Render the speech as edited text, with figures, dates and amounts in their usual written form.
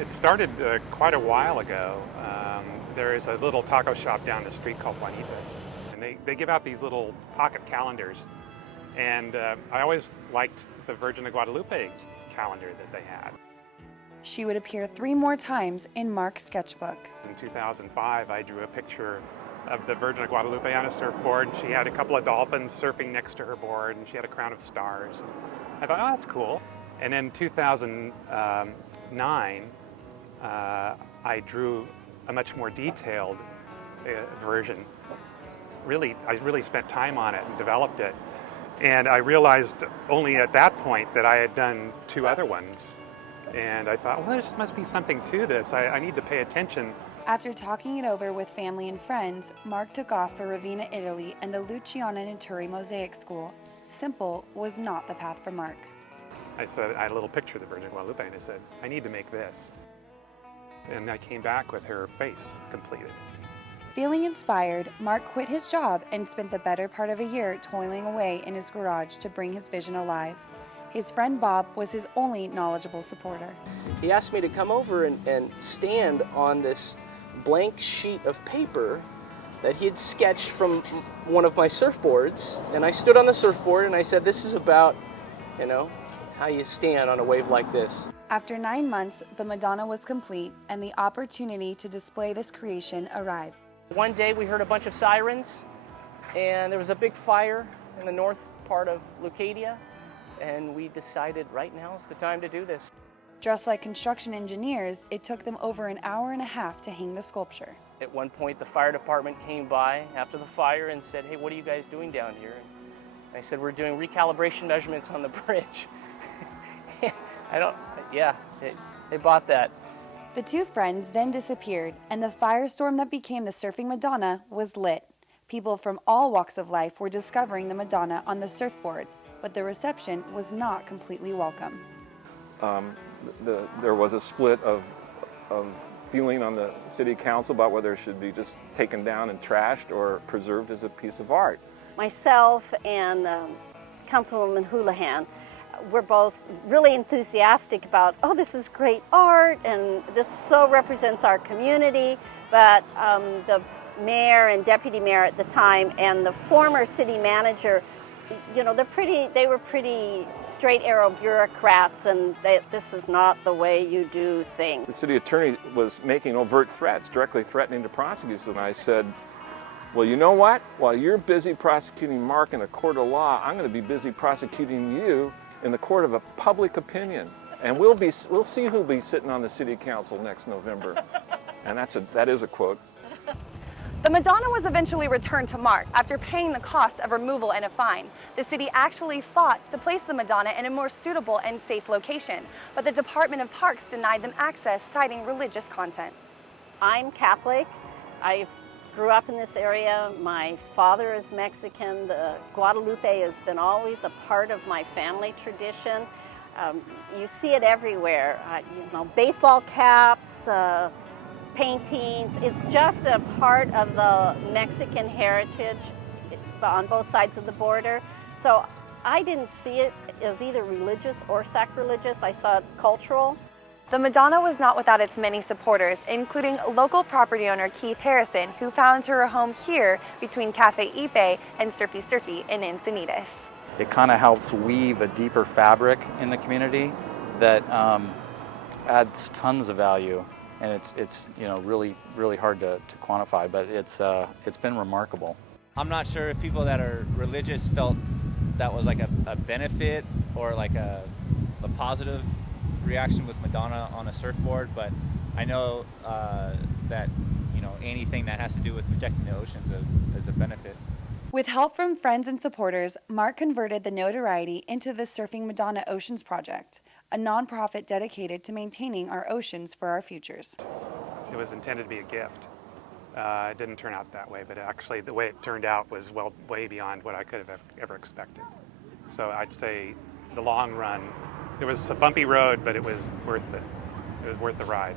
It started quite a while ago. There is a little taco shop down the street called Juanitas, and they give out these little pocket calendars. And I always liked the Virgin of Guadalupe calendar that they had. She would appear 3 more times in Mark's sketchbook. In 2005, I drew a picture of the Virgin of Guadalupe on a surfboard. She had a couple of dolphins surfing next to her board, and she had a crown of stars. I thought, oh, that's cool. And in 2009, I drew a much more detailed version. I really spent time on it and developed it. And I realized only at that point that I had done 2 other ones. And I thought, well, there must be something to this. I need to pay attention. After talking it over with family and friends, Mark took off for Ravenna, Italy and the Luciana Naturi Mosaic School. Simple was not the path for Mark. I had a little picture of the Virgin of Guadalupe, and I said, I need to make this. And I came back with her face completed. Feeling inspired, Mark quit his job and spent the better part of a year toiling away in his garage to bring his vision alive. His friend Bob was his only knowledgeable supporter. He asked me to come over and stand on this blank sheet of paper that he had sketched from one of my surfboards. And I stood on the surfboard and I said, this is about, how you stand on a wave like this. After 9 months, the Madonna was complete and the opportunity to display this creation arrived. One day we heard a bunch of sirens and there was a big fire in the north part of Lucadia, and we decided right now is the time to do this. Dressed like construction engineers, it took them over an hour and a half to hang the sculpture. At one point the fire department came by after the fire and said, hey, what are you guys doing down here? And I said, we're doing recalibration measurements on the bridge. They bought that. The 2 friends then disappeared, and the firestorm that became the Surfing Madonna was lit. People from all walks of life were discovering the Madonna on the surfboard, but the reception was not completely welcome. There was a split of feeling on the city council about whether it should be just taken down and trashed or preserved as a piece of art. Myself and Councilwoman Houlihan were both really enthusiastic about, oh, this is great art and this so represents our community, but the mayor and deputy mayor at the time and the former city manager, they were pretty straight arrow bureaucrats, and this is not the way you do things. The city attorney was making overt threats, directly threatening to prosecute us, and I said, well, you know what? While you're busy prosecuting Mark in a court of law, I'm going to be busy prosecuting you in the court of a public opinion, and we'll see who'll be sitting on the city council next November. And that is a quote. The Madonna was eventually returned to Mark after paying the cost of removal and a fine. The city actually fought to place the Madonna in a more suitable and safe location, but the Department of Parks denied them access, citing religious content. I'm Catholic. I grew up in this area. My father is Mexican. The Guadalupe has been always a part of my family tradition. You see it everywhere. Baseball caps, paintings. It's just a part of the Mexican heritage on both sides of the border. So I didn't see it as either religious or sacrilegious. I saw it cultural. The Madonna was not without its many supporters, including local property owner Keith Harrison, who found her a home here between Cafe Ipe and Surfy Surfy in Encinitas. It kind of helps weave a deeper fabric in the community that adds tons of value, and it's really hard to quantify, but it's been remarkable. I'm not sure if people that are religious felt that was like a benefit or like a positive reaction with Madonna on a surfboard, but I know that anything that has to do with protecting the oceans is a benefit. With help from friends and supporters, Mark converted the notoriety into the Surfing Madonna Oceans Project, a nonprofit dedicated to maintaining our oceans for our futures. It was intended to be a gift. It didn't turn out that way, but actually the way it turned out was way beyond what I could have ever expected. So I'd say the long run, it was a bumpy road, but it was worth it. It was worth the ride.